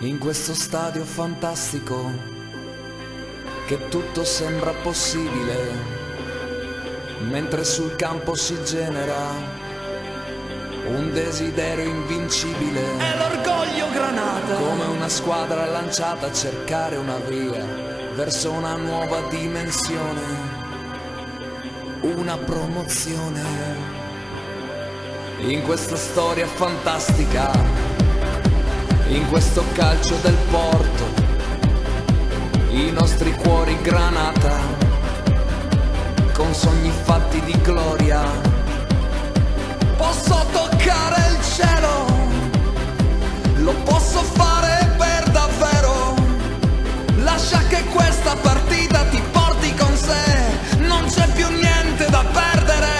In questo stadio fantastico che tutto sembra possibile, mentre sul campo si genera un desiderio invincibile. È l'orgoglio Granata, come una squadra lanciata a cercare una via verso una nuova dimensione, una promozione. In questa storia fantastica, in questo calcio del Porto, i nostri cuori Granata, con sogni fatti di gloria. Posso toccare il cielo, lo posso fare per davvero. Lascia che questa partita ti porti con sé, non c'è più niente da perdere.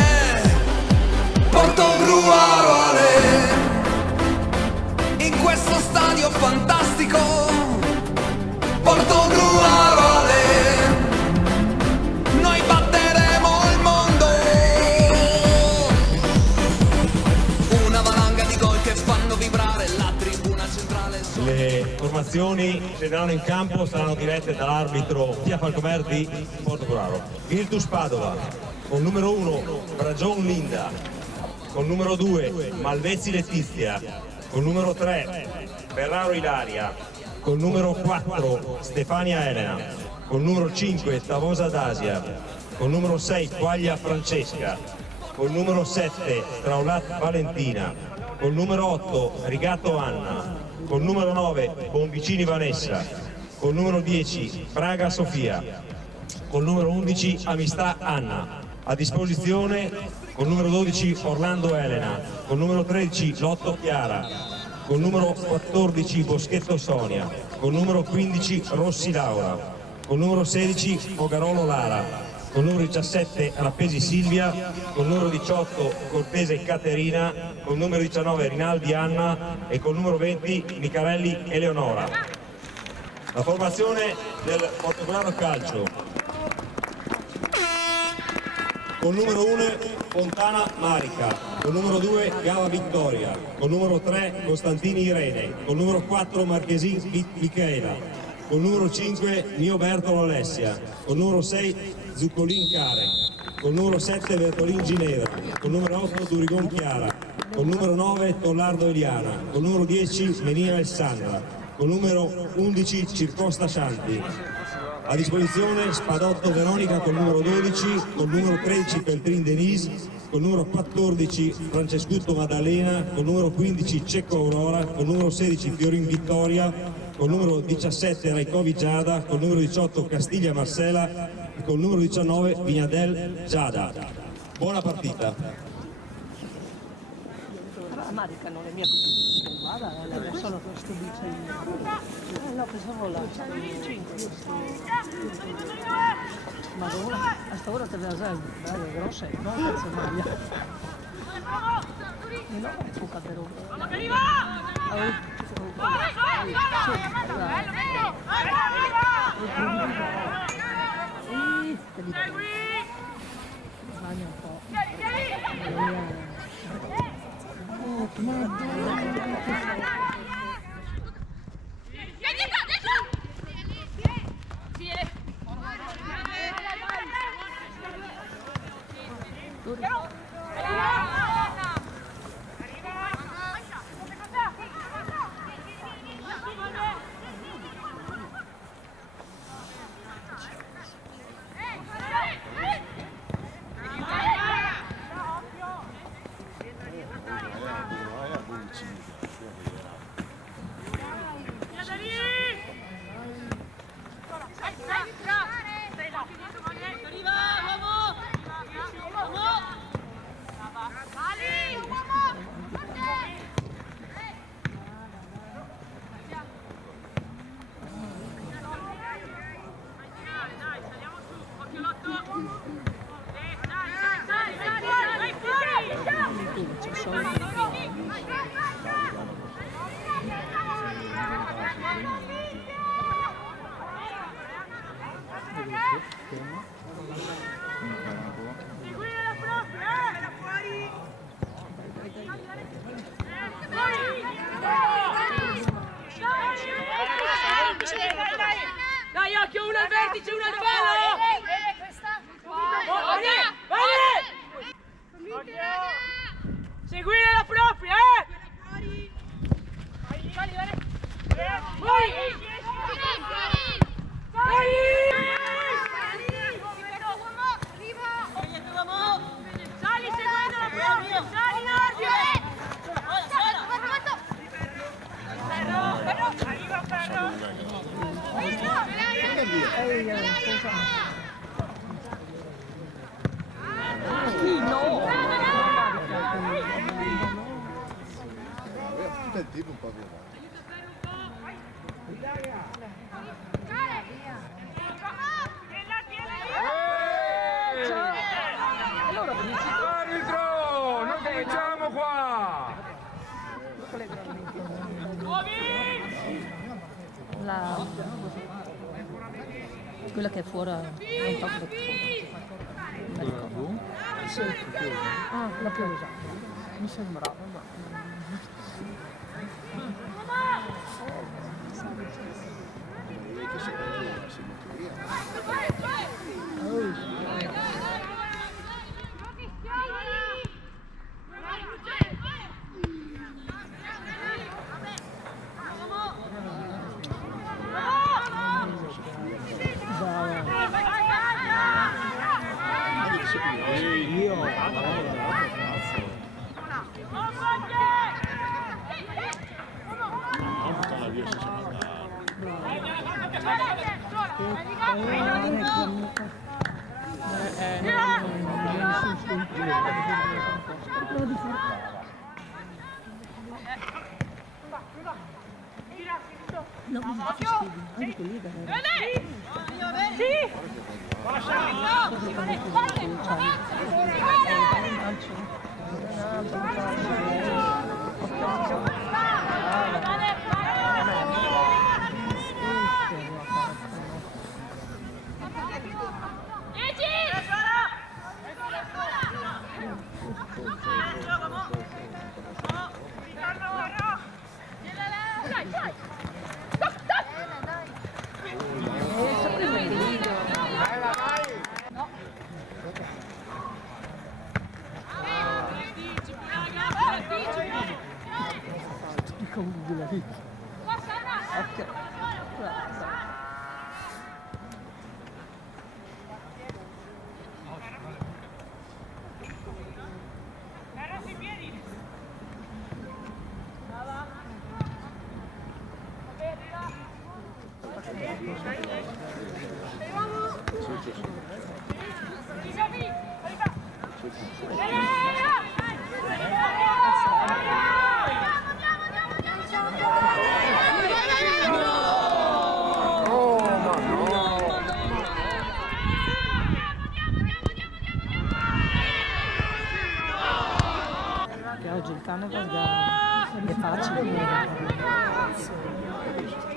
Portogruaro in questo stadio fantastico, Portogruaro noi batteremo il mondo. Una valanga di gol che fanno vibrare la tribuna centrale. Le formazioni che scenderanno in campo saranno dirette dall'arbitro Pia Falcomer di Portogruaro. Virtus Padova con numero 1 Bragion Linda, con numero 2 Malvezzi Letizia, con numero 3 Ferraro Ilaria, con numero 4 Stefania Elena, con numero 5 Tavosa Dasia, con numero 6 Quaglia Francesca, con numero 7 Straulat Valentina, con numero 8 Rigatto Anna, con numero 9 Bonvicini Vanessa, con numero 10 Braga Sofia, con numero 11 Amistà Anna. A disposizione con numero 12 Orlando Elena, con numero 13 Lotto Chiara, con numero 14 Boschetto Sonia, con numero 15 Rossi Laura, con numero 16 Ogarolo Lara, con numero 17 Rappesi Silvia, con numero 18 Cortese Caterina, con numero 19 Rinaldi Anna e con numero 20 Micarelli Eleonora. La formazione del Portogruaro Calcio: con numero 1 Fontana Marica, con numero 2 Gava Vittoria, con numero 3 Costantini Irene, con numero 4 Marchesin Michaela, con numero 5 Mio Bertolo Alessia, con numero 6 Zuccolin Care, con numero 7 Bertolin Ginevra, con numero 8 Durigon Chiara, con numero 9 Tollardo Eliana, con numero 10 Menina Alessandra, con numero 11 Circosta Scianti. A disposizione Spadotto Veronica con numero 12, con numero 13 Peltrin Denise, con numero 14 Francescutto Maddalena, con numero 15 Cecco Aurora, con numero 16 Fiorin Vittoria, con numero 17 Raicovi Giada, con numero 18 Castiglia Marcela e con numero 19 Vignadel Giada. Buona partita. Marica non è mia vada, è solo questo dice no, pensavo là 5 ma a sta ora te la sai, dai, è grossa, no? Cazzo maglia e no, è poca però sbaglia un po'. al vertice, uno al palo! Seguire la propria, Vai! Sali seguendo la propria! Sali Nordio! Arriva Ferro! Tutto il tipo un po' via. Arbitro, non cominciamo qua! Quella che è fuori è un tocco da sì. Ah, la pioggia. Mi sembrava. No, mi fa fastidio, anche lì da sì! Oggi il cane va sgara, è facile.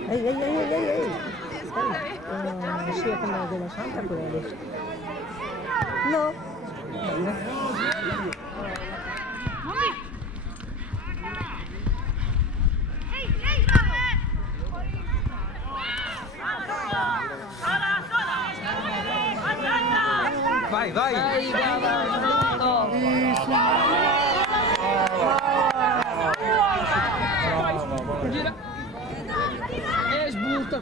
Ehi. Sì, è come della Santa quello. No. Vai, vai! Gira. E sbutta.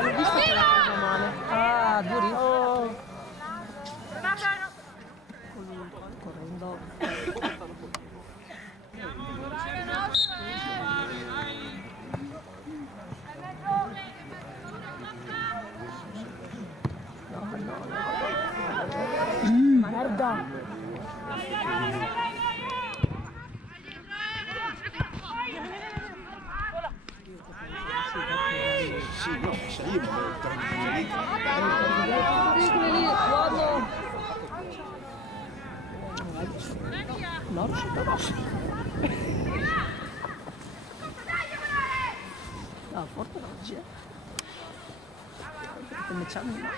L'ho visto che l'ha presa male. Ah, Duri. Correndo. No, riuscito no. No, forte oggi, come c'hanno no?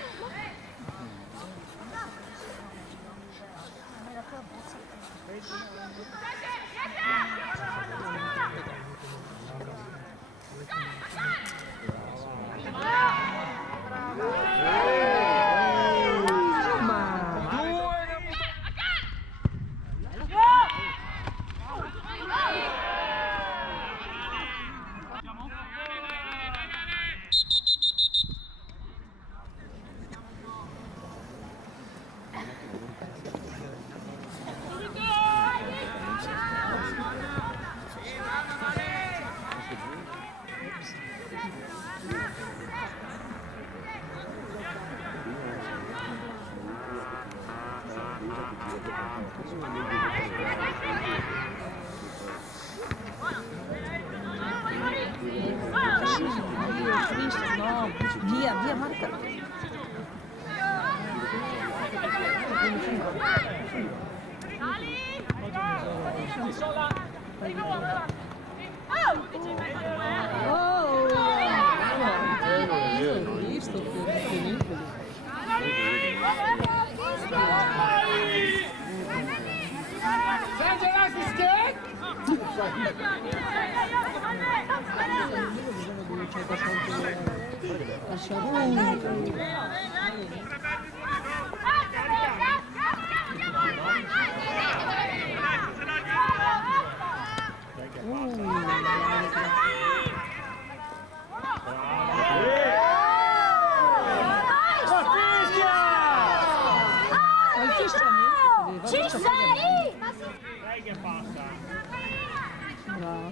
No, via Marca.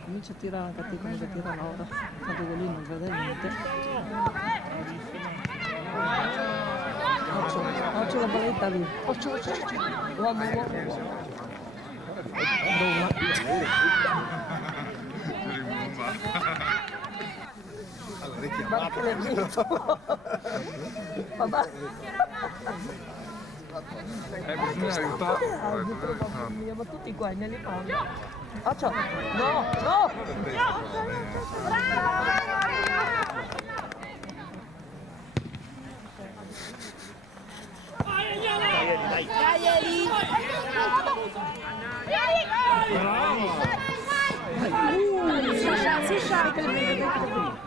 Comincia a tirare la come che tira Laura, tanto che lui non vede niente. Faccio la balletta lì. Uomo. Marco l'è vinto. Vabbè. Bisogna aiutare. Ma tutti qua ne li fanno. Ah, ciao. No, no! Si sa che vedi arbitro.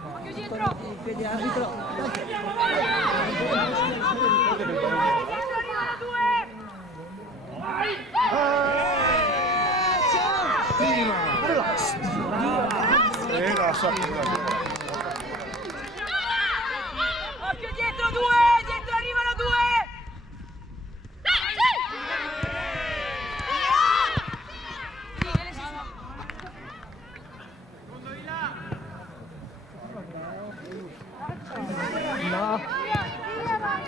Occhio dietro due, dietro arrivano due. No.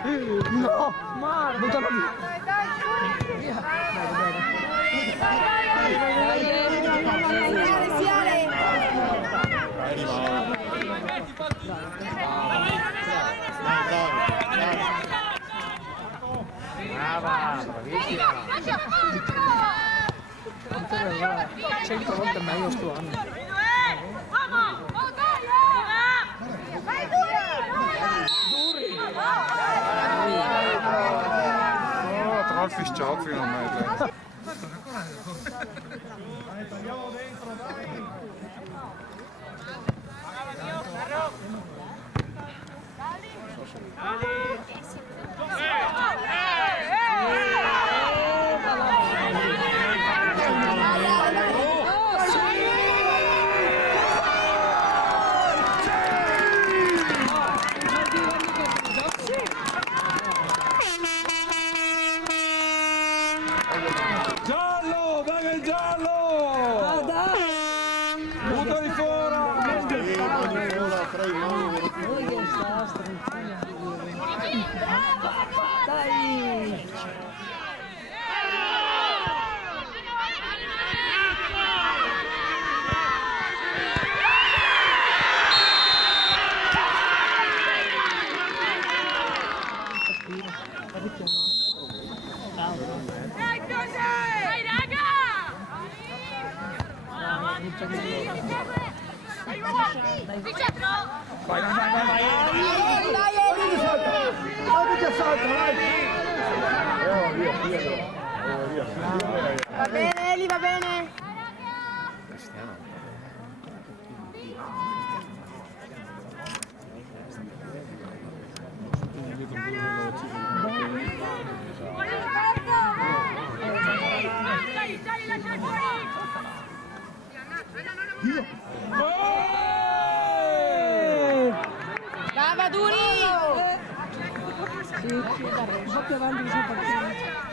No, Mar, buttalo via. Via. Brava, bravissima. 100 volte meglio sto anno. Oh, tra il fischiato finalmente. Giallo, dai il giallo! Butta di fuori! Dai! Va bene, Eli, va bene. Brava Duri! Sì, un po' più avanti mi sono partita.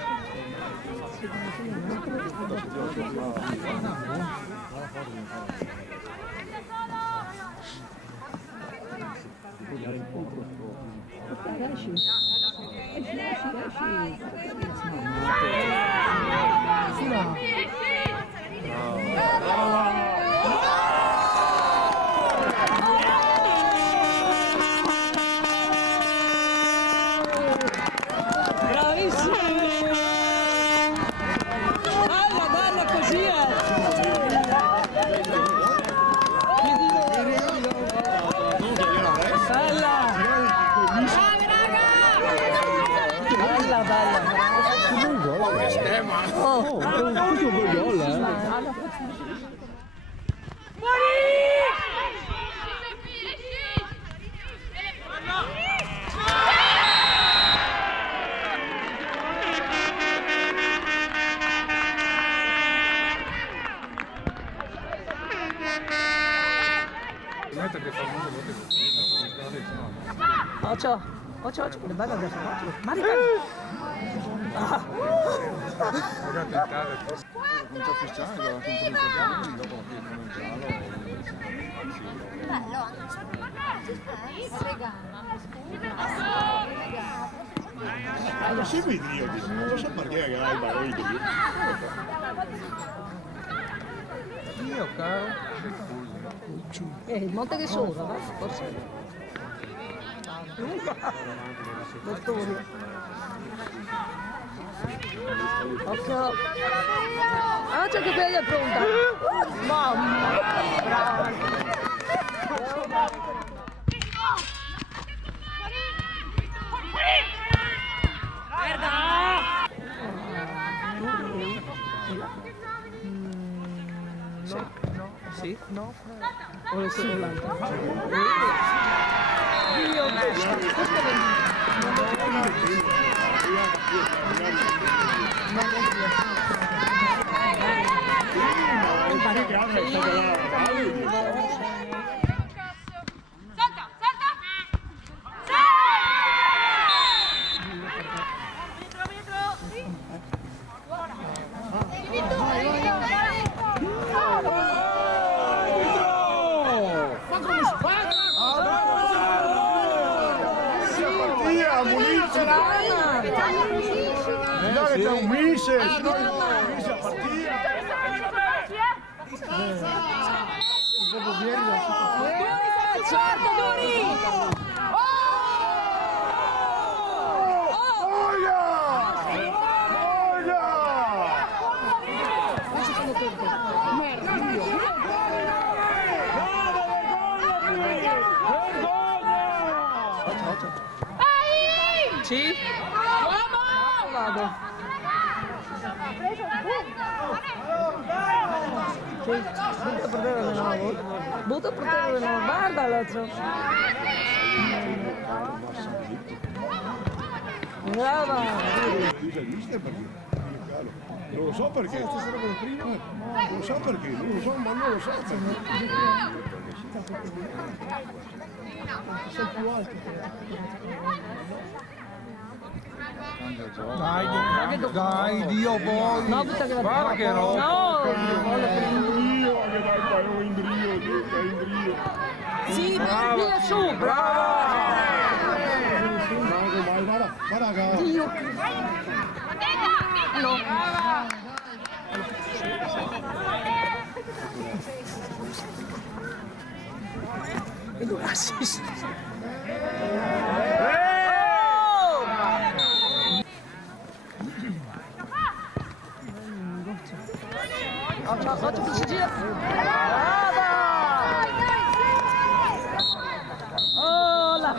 Bravissimo! Bella, bella così Bella! Bella, bella! Oh, questo è un gol, Ocho, le van a dejar 8. Marica. Comincia a fischiare, contro i italiani, dopo la firma del giallo. Bello anche. Lo segui Dio, non lo so perché che hai il Dio. Io, caro. Il monte che sopra, va? Forse. Bottoni. Occhio. Ah, c'è che quella è pronta. Mamma. Brava. Sì? No? O le solo l'altra? Io Salta, salta! C'è un mese, a partire. certo, Duri! Sì? Vado. Butta per terra di nuovo. Butta per terra di nuovo. Guarda l'altro. Brava. Non lo so perché. Non lo so perché, non lo so, ma non lo so perché. Sono più alti. Dai, Dio poi! No, butta che la guarda che roba! No! Indrio, che dai, un indrio. Sì, via su! Brava! Vai, guarda che... Dio! No! E dove assist? Occhio che si gira. Brava! Oh là!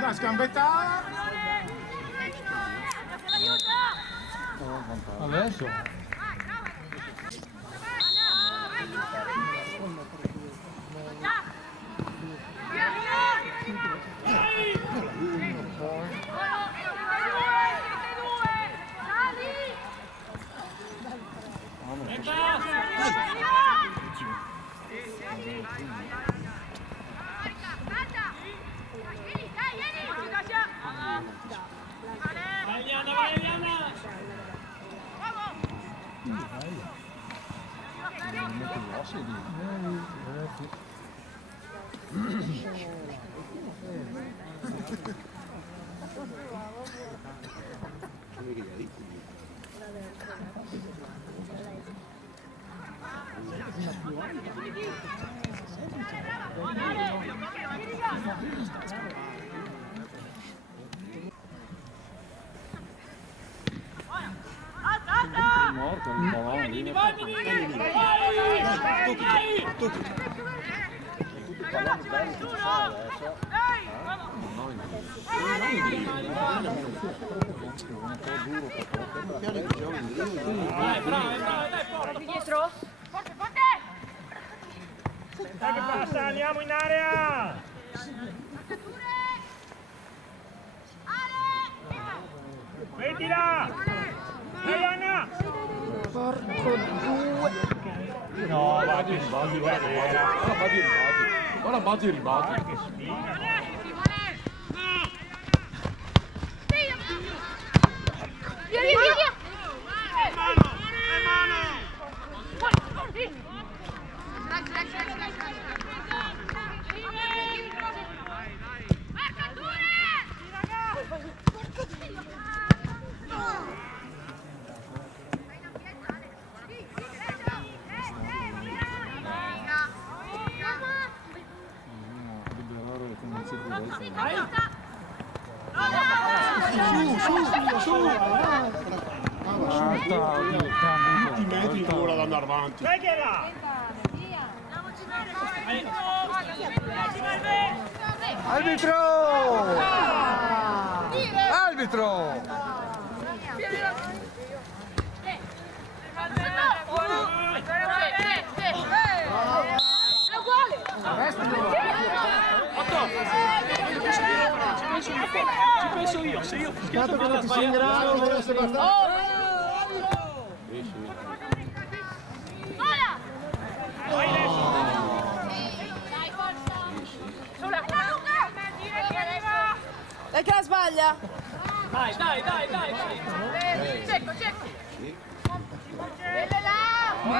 La scambetta! Adesso? Dietro? Forte, forte! Dai che passa, andiamo in area! Mettila! Dai Anna! Porco due! No, vado in body, guarda. Ora batti e ribatti. Che sfiga! Via, via, via! Ti metti in gola ad andare avanti. Arbitro! Arbitro! Ci penso io, se io Dato che non ti sei in grado, non essere abbastanza. Dai che la sbaglia! Dai, dai, dai, dai, dai. Cecco, cecco! Non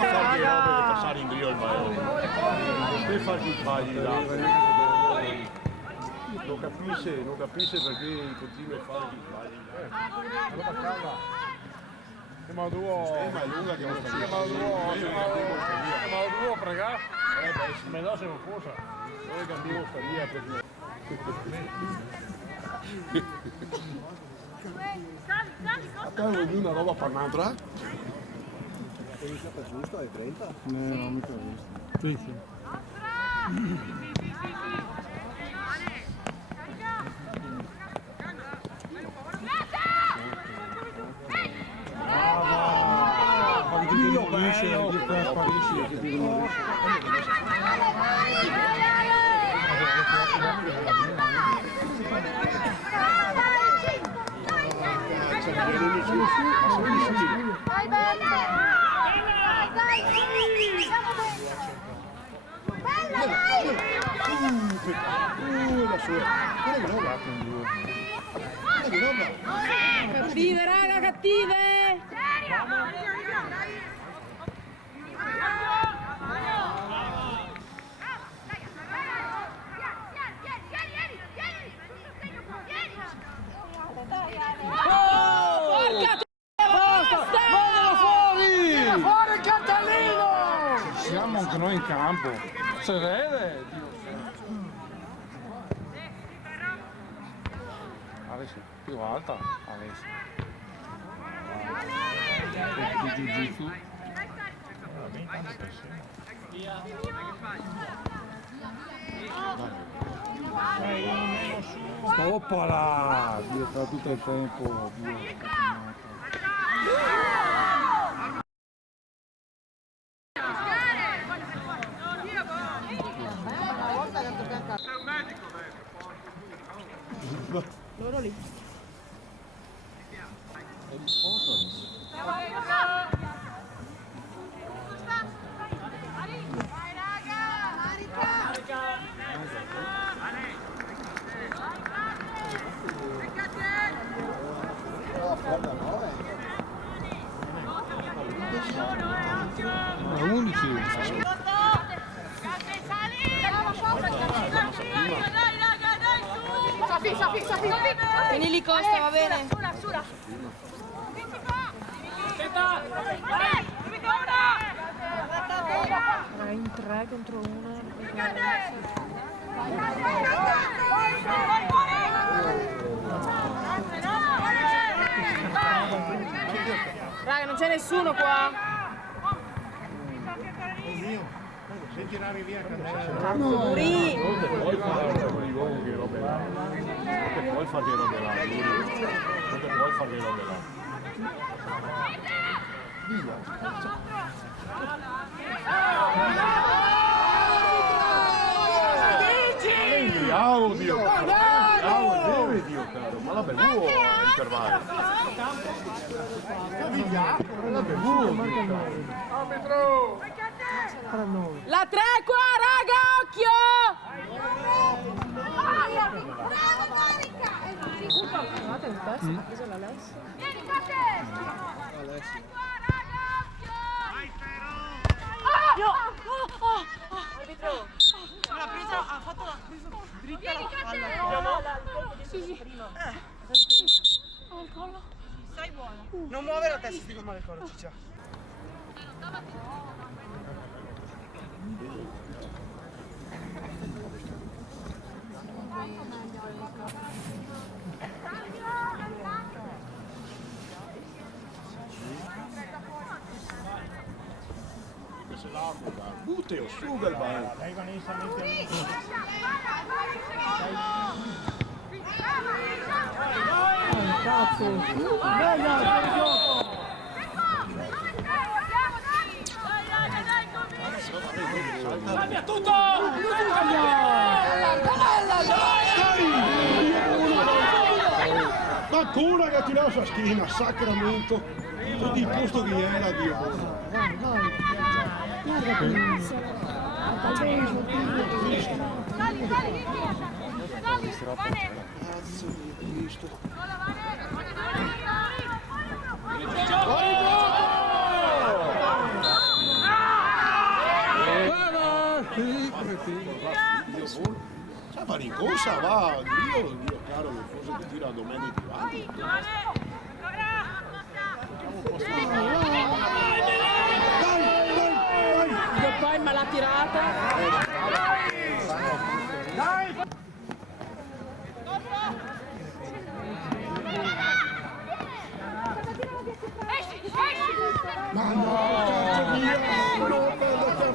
fargli robe per passare in giro il maglione. Per fargli sbagli là. Non capisce perché continua a fare gli sbagli. Ma è lunga che non sta via. Ma devo pregare? Ma no, se non fosse. Noi cambiamo sta via perché... A te vuoi dire una roba per un'altra? È iniziata giusto, è 30? No, non mi visto. Sì, sì. Dai bella! Dai! Bella dai! La sua. Guarda che roba. Guarda che roba. Cattive, raga, cattive! Siamo anche noi in campo. Si vede. Adesso più alta. Adesso. Di jiu-jitsu. Oppala! Dio, fa tutto il tempo. Loro lì. Sofi. Vieni lì Costa, va bene? Sura. In 3 contro 1. Raga, non c'è nessuno qua. Se tirare via Cazzo, morì! puoi fare le robe là. Non puoi fare le robe là. Non puoi fare le robe là. Bravo Dio caro, bravo, deve Dio caro, ma la bevuo intervallo. La bevuo arbitro. La 3 qua, raga, occhio! Bravo Monica! Guardate il pezzo, ha preso l'Alessio. Vieni Cate! Alessio. Arbitro! L'ha presa, ha fatto la dritta Vieni Cate! Al collo. Stai buona. Non muovere la testa, ti fa male il collo, ciccia. Se l'acqua, butte o suga il bagno. Dai Vanessa, metti Cambia tutto! Ma ancora che ha tirato sulla schiena, sacramento! Tutto il posto che era, Dio! Cazzo di Cristo! Va in corsa, va, Dio caro, forse che tira a domenica avanti. Poi me l'ha tirata. Ma no, cazzo via! No, bello che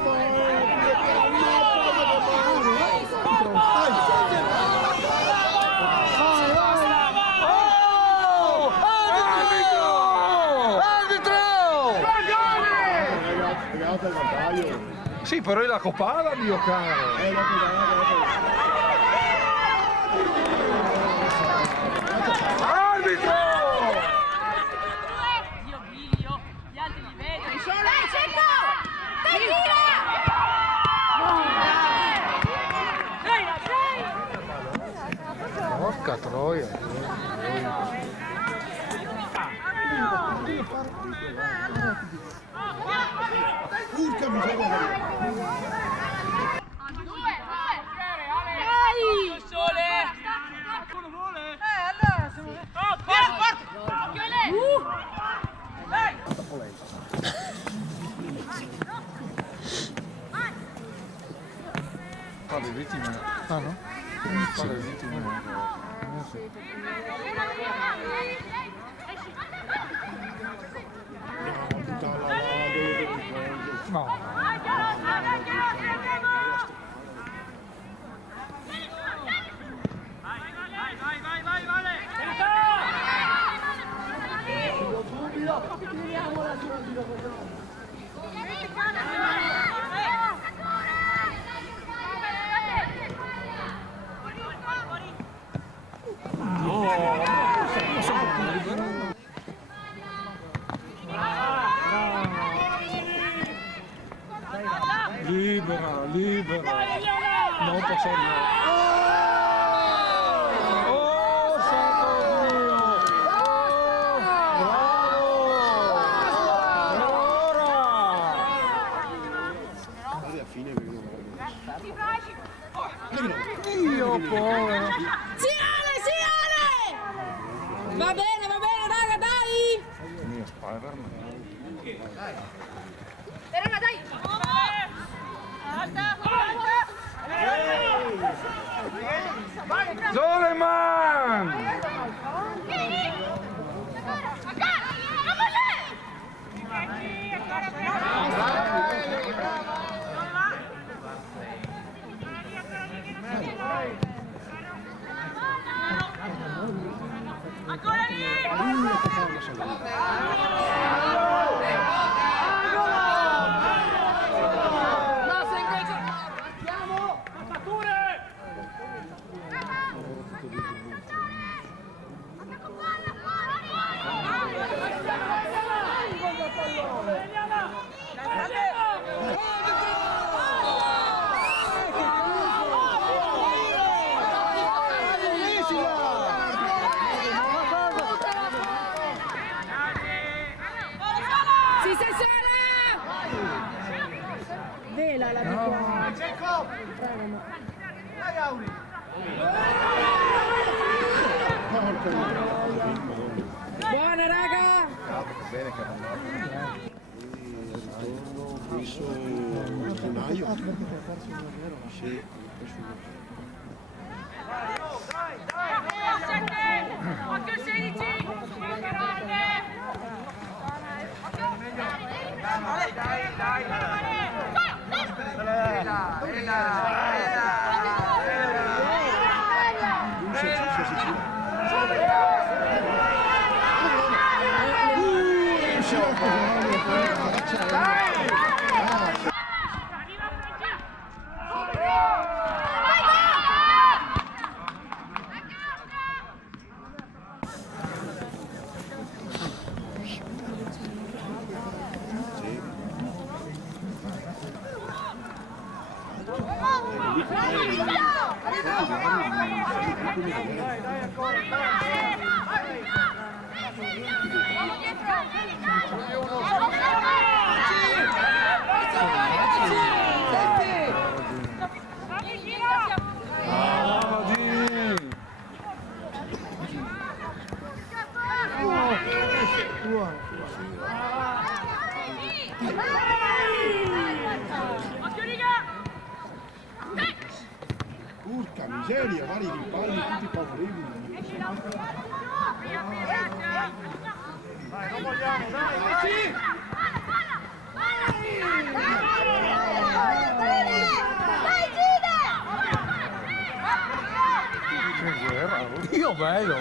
Arbitro! Ragazzi, il vantaggio! Sì, però è la copala, mio caro. Arbitro! Dio Dio, gli altri li vedono. Cecco! Dai, tira! Porca troia. Urca miseria! Fa le vittime. Ah no? Fa le vittime. No. Libera, libera. Non posso arrivare. Oh, santo Dio! Oh, bravo! Ora! Dio, povero! Siale, siale! Va bene, raga, dai! Mio Spider-Man. Raga, dai! Zoleman! Ancora lì! Si sale! Vela la no. Cecco! Dai, Auri! Buona, raga! Bene che ritorno penso a gennaio. Sì, Occhio 16! Urca miseria, vari rimpalli tutti favorevoli. Dai, non vogliamo, dai! Che guerra! Dio bello!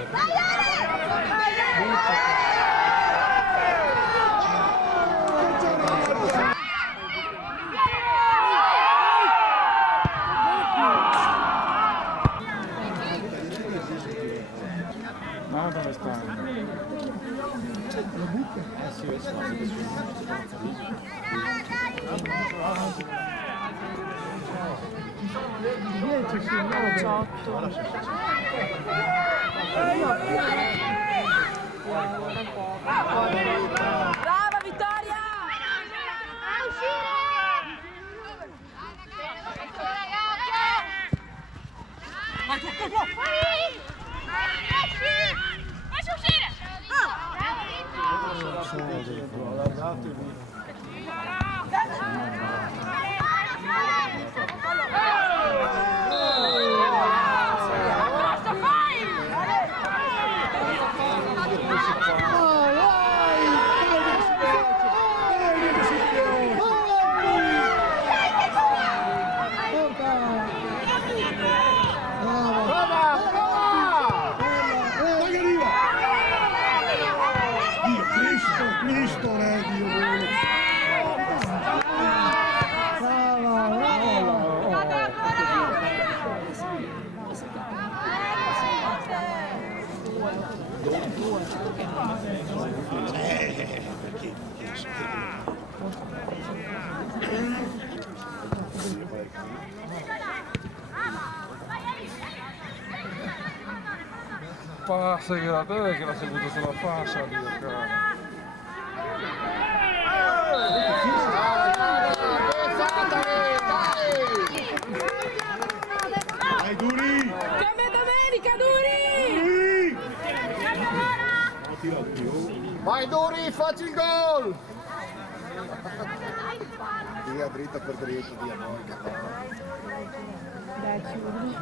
No, dove stanno? Le buche. Dieci, sì, 9. Brava Vittoria! A uscire! Lascia uscire! Cosa fai? Cristo, Dio buono. Passa che la tele che l'ha seguito sulla fascia, Dio caro. Dai Duri! Come domenica, Duri! Vai Duri, facci il gol! Via dritta per dritto, via noi. Dai, chiudi.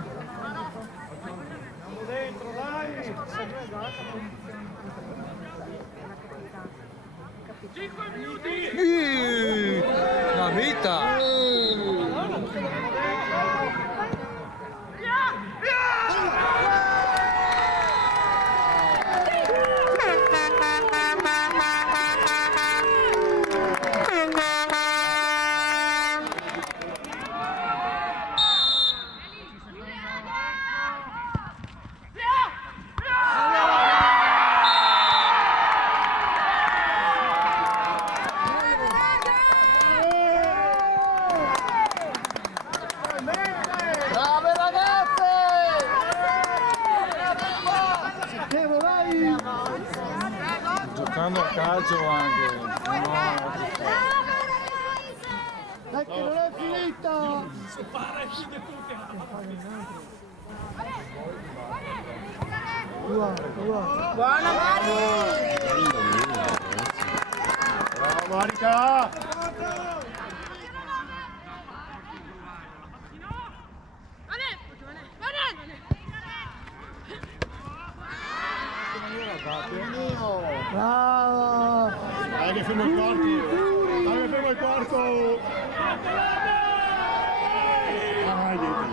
Dentro, dai! 5 minuti! La vita! Brave ragazze! Giocando a calcio anche. Dai che non è finita! Buona Mari! Bravo Marica! Bravo! Dai che fermo il quarto! Dai che fermo il quarto! Dai, dietro.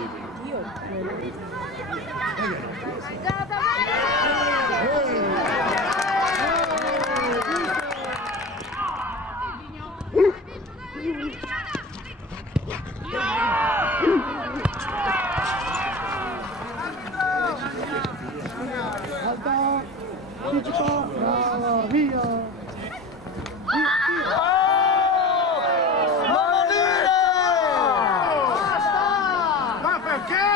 Alta! Anticipa! Bravo! Via! Ma perché?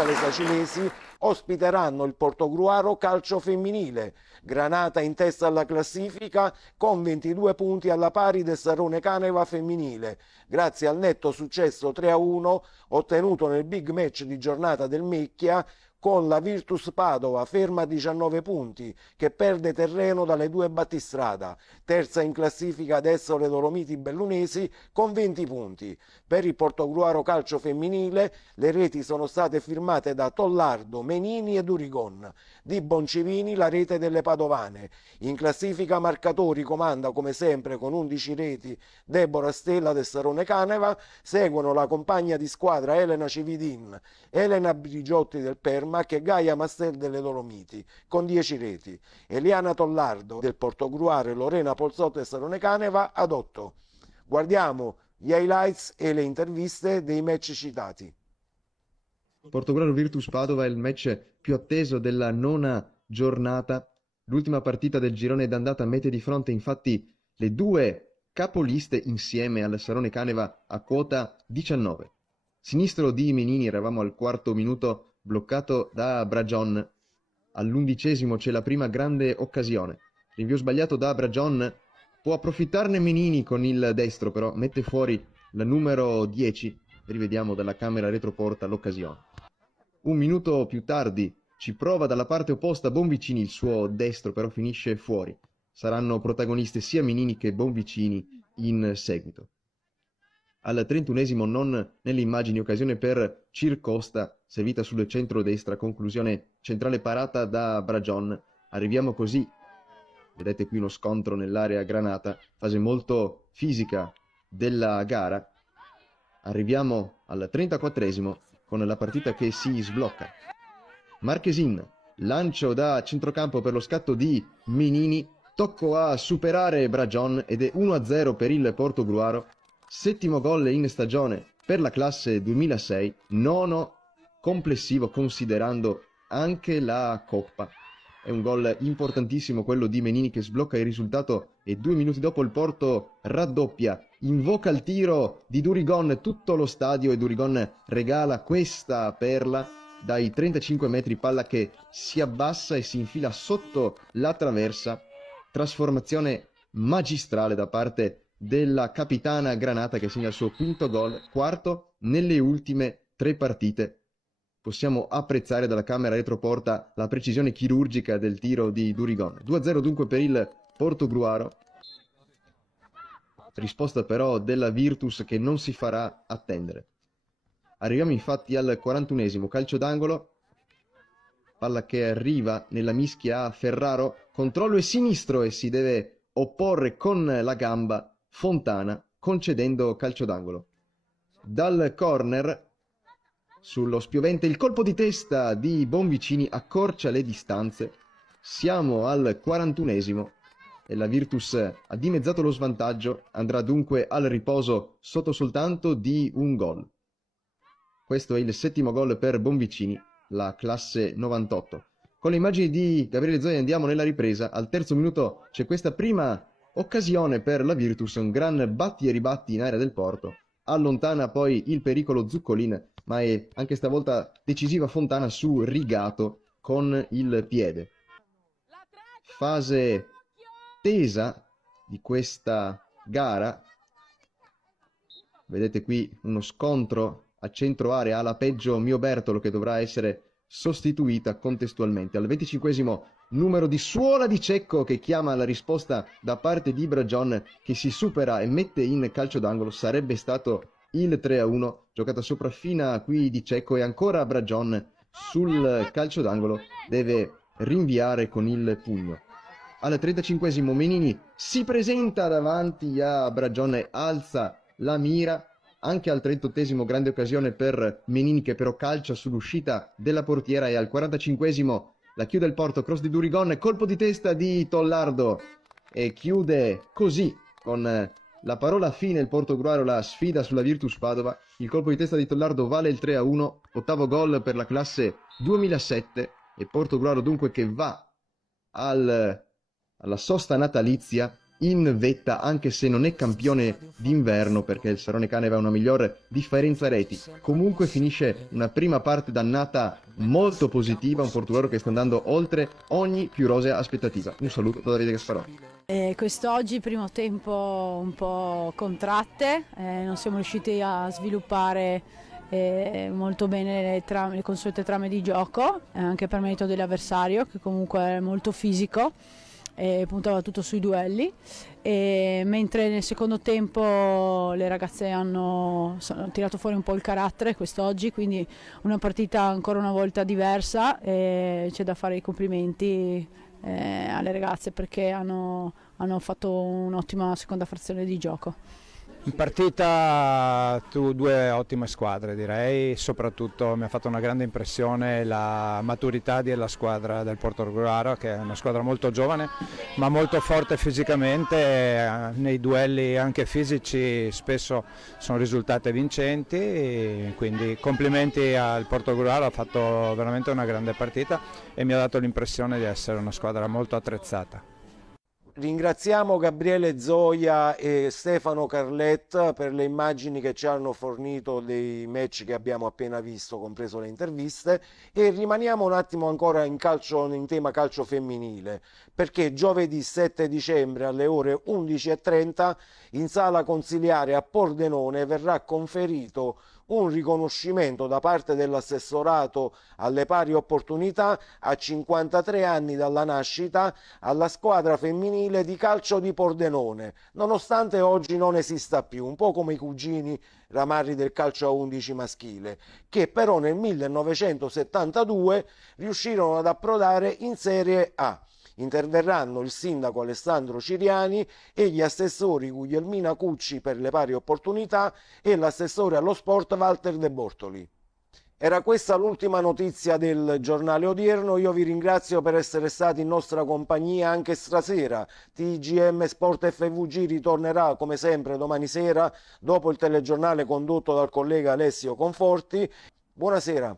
Casale Sacilesi ospiteranno il Portogruaro Calcio Femminile. Granata in testa alla classifica con 22 punti alla pari del Sarone Caneva femminile, grazie al netto successo 3-1 ottenuto nel big match di giornata del Mecchia con la Virtus Padova ferma a 19 punti che perde terreno dalle due battistrada, terza in classifica adesso le Dolomiti Bellunesi con 20 punti. Per il Portogruaro Calcio Femminile le reti sono state firmate da Tollardo, Menini e Durigon, di Boncivini la rete delle padovane. In classifica marcatori comanda come sempre con 11 reti Deborah Stella del Sarone Caneva, seguono la compagna di squadra Elena Cividin, Elena Brigiotti del Perma che Gaia Mastel delle Dolomiti con 10 reti, Eliana Tollardo del Portogruaro e Lorena Polzotto del Sarone Caneva ad 8. Guardiamo gli highlights e le interviste dei match citati. Portogruaro Virtus Padova è il match più atteso della nona giornata. L'ultima partita del girone d'andata mette di fronte infatti le due capoliste insieme al Sarone Caneva a quota 19. Sinistro di Menini, eravamo al quarto minuto, bloccato da Bragion. All'11° c'è la prima grande occasione. Rinvio sbagliato da Bragion, può approfittarne Menini con il destro, però mette fuori la numero 10. Rivediamo dalla camera retroporta l'occasione. Un minuto più tardi ci prova dalla parte opposta Bonvicini, il suo destro però finisce fuori. Saranno protagoniste sia Menini che Bonvicini in seguito. Al 31° non nelle immagini, occasione per Circosta, servita sul centro-destra, conclusione centrale parata da Bragion. Arriviamo così, vedete qui uno scontro nell'area granata, fase molto fisica della gara. Arriviamo al 34° con la partita che si sblocca. Marchesin, lancio da centrocampo per lo scatto di Menini, tocco a superare Bragion ed è 1-0 per il Portogruaro. 7° gol in stagione per la classe 2006, 9° complessivo considerando anche la Coppa. È un gol importantissimo quello di Menini che sblocca il risultato e 2 minuti dopo il Porto raddoppia, invoca il tiro di Durigon, tutto lo stadio, e Durigon regala questa perla dai 35 metri, palla che si abbassa e si infila sotto la traversa, trasformazione magistrale da parte della capitana granata che segna il suo quinto gol, quarto nelle ultime 3 partite. Possiamo apprezzare dalla camera retroporta la precisione chirurgica del tiro di Durigon. 2-0 dunque per il Portogruaro. Risposta però della Virtus che non si farà attendere. Arriviamo infatti al 41°, calcio d'angolo, palla che arriva nella mischia a Ferraro, controllo è sinistro e si deve opporre con la gamba Fontana, concedendo calcio d'angolo. Dal corner, sullo spiovente, il colpo di testa di Bonvicini accorcia le distanze. Siamo al 41° e la Virtus ha dimezzato lo svantaggio, andrà dunque al riposo sotto soltanto di un gol. Questo è il 7° gol per Bonvicini, la classe 98. Con le immagini di Gabriele Zoia andiamo nella ripresa. Al 3° minuto c'è questa prima occasione per la Virtus, un gran batti e ribatti in area del Porto. Allontana poi il pericolo Zuccolin, ma è anche stavolta decisiva Fontana su Rigato con il piede. Fase tesa di questa gara. Vedete qui uno scontro a centro area, alla peggio Miobertolo che dovrà essere sostituita contestualmente. Al 25° numero di suola di Cecco che chiama la risposta da parte di Bragion, che si supera e mette in calcio d'angolo. Sarebbe stato il 3-1, giocata sopraffina qui di Cecco e ancora Bragion sul calcio d'angolo deve rinviare con il pugno. Al 35° Menini si presenta davanti a Bragion e alza la mira. Anche al 38° grande occasione per Menini che però calcia sull'uscita della portiera, e al 45° la chiude il Porto, cross di Durigon, colpo di testa di Tollardo e chiude così con la parola fine il Portogruaro la sfida sulla Virtus Padova. Il colpo di testa di Tollardo vale il 3-1, 8° gol per la classe 2007 e Portogruaro dunque che va alla sosta natalizia in vetta, anche se non è campione d'inverno perché il Sarone Caneva ha una miglior differenza reti. Comunque finisce una prima parte d'annata molto positiva, un Portogruaro che sta andando oltre ogni più rosea aspettativa. Un saluto da Davide Gasparotto. Quest'oggi primo tempo un po' contratte, non siamo riusciti a sviluppare molto bene le consuete trame di gioco, anche per merito dell'avversario che comunque è molto fisico e puntava tutto sui duelli, mentre nel secondo tempo le ragazze hanno tirato fuori un po' il carattere quest'oggi, quindi una partita ancora una volta diversa, e c'è da fare i complimenti alle ragazze perché hanno fatto un'ottima seconda frazione di gioco. In partita due ottime squadre direi, soprattutto mi ha fatto una grande impressione la maturità della squadra del Portogruaro, che è una squadra molto giovane ma molto forte fisicamente, nei duelli anche fisici spesso sono risultate vincenti, e quindi complimenti al Portogruaro, ha fatto veramente una grande partita e mi ha dato l'impressione di essere una squadra molto attrezzata. Ringraziamo Gabriele Zoia e Stefano Carlet per le immagini che ci hanno fornito dei match che abbiamo appena visto, compreso le interviste, e rimaniamo un attimo ancora in tema calcio femminile, perché giovedì 7 dicembre alle ore 11:30 in sala consiliare a Pordenone verrà conferito un riconoscimento da parte dell'assessorato alle pari opportunità a 53 anni dalla nascita alla squadra femminile di calcio di Pordenone, nonostante oggi non esista più, un po' come i cugini ramarri del calcio a 11 maschile, che però nel 1972 riuscirono ad approdare in Serie A. Interverranno il sindaco Alessandro Ciriani e gli assessori Guglielmina Cucci per le pari opportunità e l'assessore allo sport Walter De Bortoli. Era questa l'ultima notizia del giornale odierno, io vi ringrazio per essere stati in nostra compagnia anche stasera. TGM Sport FVG ritornerà come sempre domani sera dopo il telegiornale condotto dal collega Alessio Conforti. Buonasera.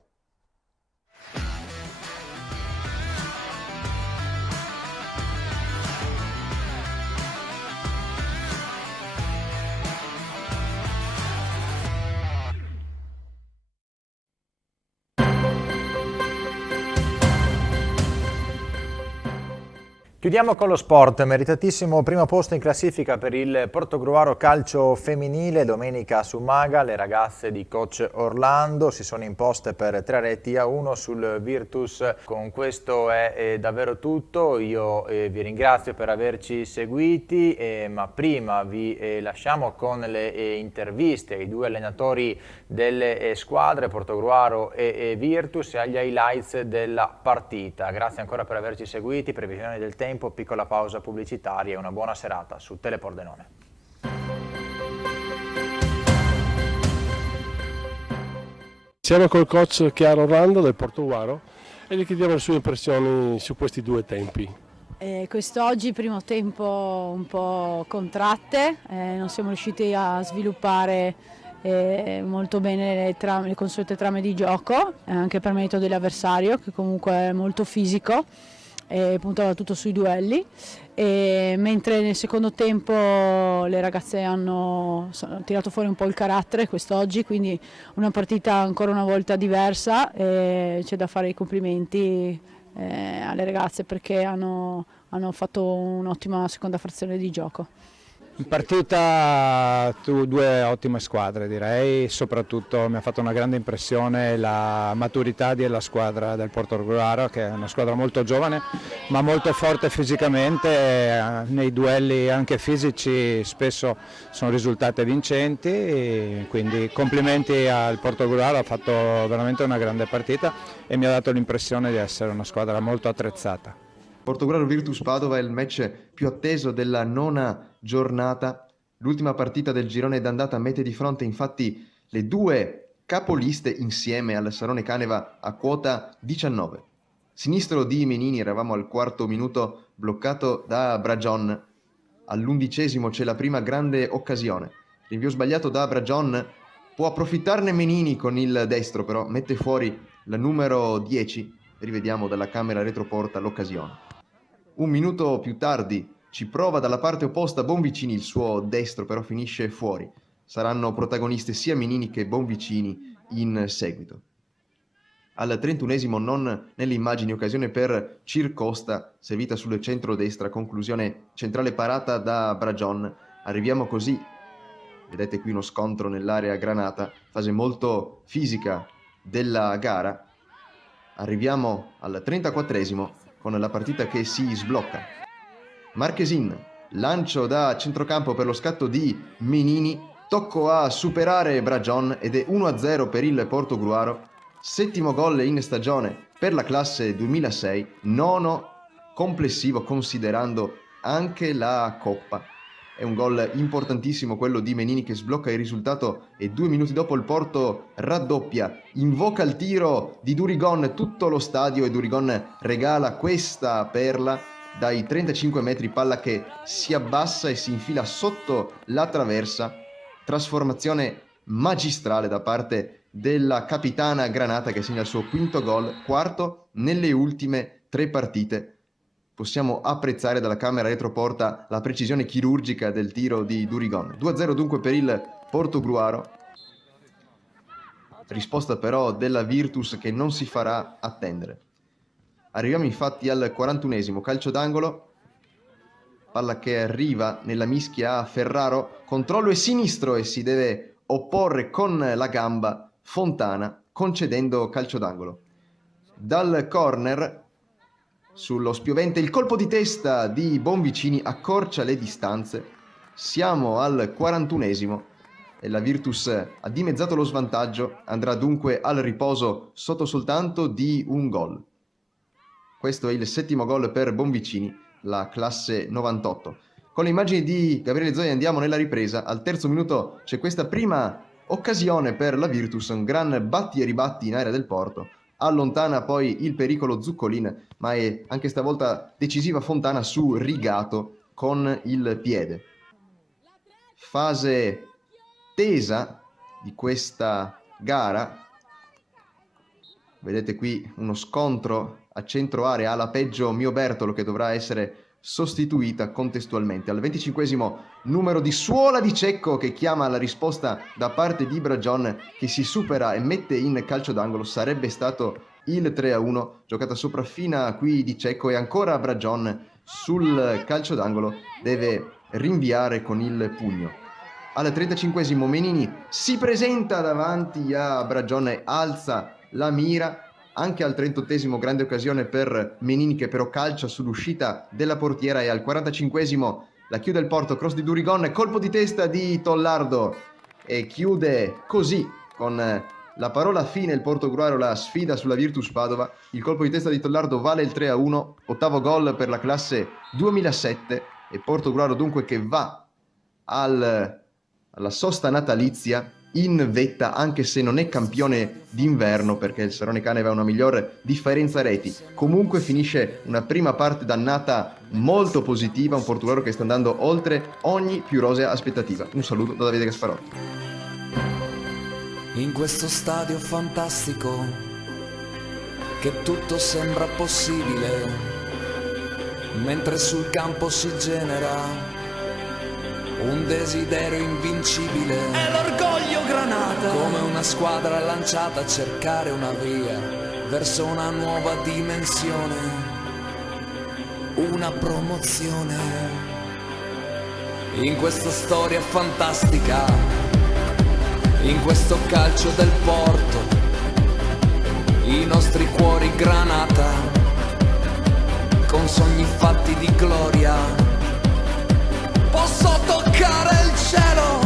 Chiudiamo con lo sport, meritatissimo primo posto in classifica per il Portogruaro calcio femminile, domenica su Maga, le ragazze di coach Orlando si sono imposte per 3-1 sul Virtus. Con questo è davvero tutto, io vi ringrazio per averci seguiti, ma prima vi lasciamo con le interviste ai due allenatori delle squadre, Portogruaro e Virtus, e agli highlights della partita. Grazie ancora per averci seguiti, previsione del tempo, piccola pausa pubblicitaria e una buona serata su Telepordenone. Siamo col coach Chiara Orlando del Portogruaro e gli chiediamo le sue impressioni su questi due tempi. Quest'oggi primo tempo un po' contratte, non siamo riusciti a sviluppare molto bene le consuete trame di gioco, anche per merito dell'avversario che comunque è molto fisico e puntava tutto sui duelli, mentre nel secondo tempo le ragazze hanno tirato fuori un po' il carattere quest'oggi, quindi una partita ancora una volta diversa, e c'è da fare i complimenti alle ragazze perché hanno fatto un'ottima seconda frazione di gioco. In partita due ottime squadre direi, soprattutto mi ha fatto una grande impressione la maturità della squadra del Portogruaro, che è una squadra molto giovane ma molto forte fisicamente, nei duelli anche fisici spesso sono risultate vincenti, e quindi complimenti al Portogruaro, ha fatto veramente una grande partita e mi ha dato l'impressione di essere una squadra molto attrezzata. Portogruaro Virtus Padova è il match più atteso della nona giornata. L'ultima partita del girone d'andata mette di fronte infatti le due capoliste insieme al Sarone Caneva a quota 19. Sinistro di Menini, eravamo al quarto minuto, bloccato da Bragion. All'11° c'è la prima grande occasione. Rinvio sbagliato da Bragion, può approfittarne Menini con il destro, però mette fuori la numero 10. Rivediamo dalla camera retroporta l'occasione. Un minuto più tardi ci prova dalla parte opposta Bonvicini, il suo destro però finisce fuori. Saranno protagoniste sia Menini che Bonvicini in seguito. Al 31esimo, non nelle immagini, occasione per Circosta, servita sul centro-destra, conclusione centrale parata da Bragion. Arriviamo così, vedete qui uno scontro nell'area granata, fase molto fisica della gara. Arriviamo al 34esimo con la partita che si sblocca. Marchesin, lancio da centrocampo per lo scatto di Menini, tocco a superare Bragion ed è 1-0 per il Portogruaro. Settimo gol in stagione per la classe 2006, nono complessivo considerando anche la Coppa. È un gol importantissimo quello di Menini che sblocca il risultato e 2 minuti dopo il Porto raddoppia, invoca il tiro di Durigon, tutto lo stadio, e Durigon regala questa perla dai 35 metri, palla che si abbassa e si infila sotto la traversa, trasformazione magistrale da parte della capitana granata che segna il suo quinto gol, quarto nelle ultime 3 partite. Possiamo apprezzare dalla camera retroporta la precisione chirurgica del tiro di Durigon. 2-0 dunque per il Portogruaro. Risposta però della Virtus che non si farà attendere. Arriviamo infatti al 41esimo, calcio d'angolo, palla che arriva nella mischia a Ferraro, controllo è sinistro e si deve opporre con la gamba Fontana, concedendo calcio d'angolo. Dal corner, sullo spiovente, il colpo di testa di Bonvicini accorcia le distanze. Siamo al 41esimo e la Virtus ha dimezzato lo svantaggio, andrà dunque al riposo sotto soltanto di un gol. Questo è il 7° gol per Bonvicini, la classe 98. Con le immagini di Gabriele Zoia andiamo nella ripresa. Al 3° minuto c'è questa prima occasione per la Virtus, un gran batti e ribatti in area del Porto. Allontana poi il pericolo Zuccolin, ma è anche stavolta decisiva Fontana su Rigato con il piede. Fase tesa di questa gara. Vedete qui uno scontro a centro area, alla peggio Miobertolo che dovrà essere sostituita contestualmente. Al 25esimo numero di suola di Cecco che chiama la risposta da parte di Bragion che si supera e mette in calcio d'angolo. Sarebbe stato il 3-1, giocata sopraffina qui di Cecco e ancora Bragion sul calcio d'angolo deve rinviare con il pugno. Al 35esimo Menini si presenta davanti a Bragion e alza la mira. Anche al 38esimo grande occasione per Menini che però calcia sull'uscita della portiera e al 45esimo la chiude il Porto, cross di Durigon, colpo di testa di Tollardo e chiude così con la parola fine il Portogruaro la sfida sulla Virtus Padova. Il colpo di testa di Tollardo vale il 3-1, 8° gol per la classe 2007 e Portogruaro dunque che va alla sosta natalizia in vetta, anche se non è campione d'inverno perché il Sarone Caneva ha una miglior differenza reti. Comunque finisce una prima parte dannata molto positiva, un Portogruaro che sta andando oltre ogni più rosea aspettativa. Un saluto da Davide Gasparotti. In questo stadio fantastico che tutto sembra possibile, mentre sul campo si genera un desiderio invincibile. È l'orgoglio Granata, come una squadra lanciata a cercare una via verso una nuova dimensione, una promozione. In questa storia fantastica, in questo calcio del Porto, i nostri cuori Granata, con sogni fatti di gloria. Posso toccare il cielo,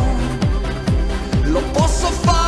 lo posso fare.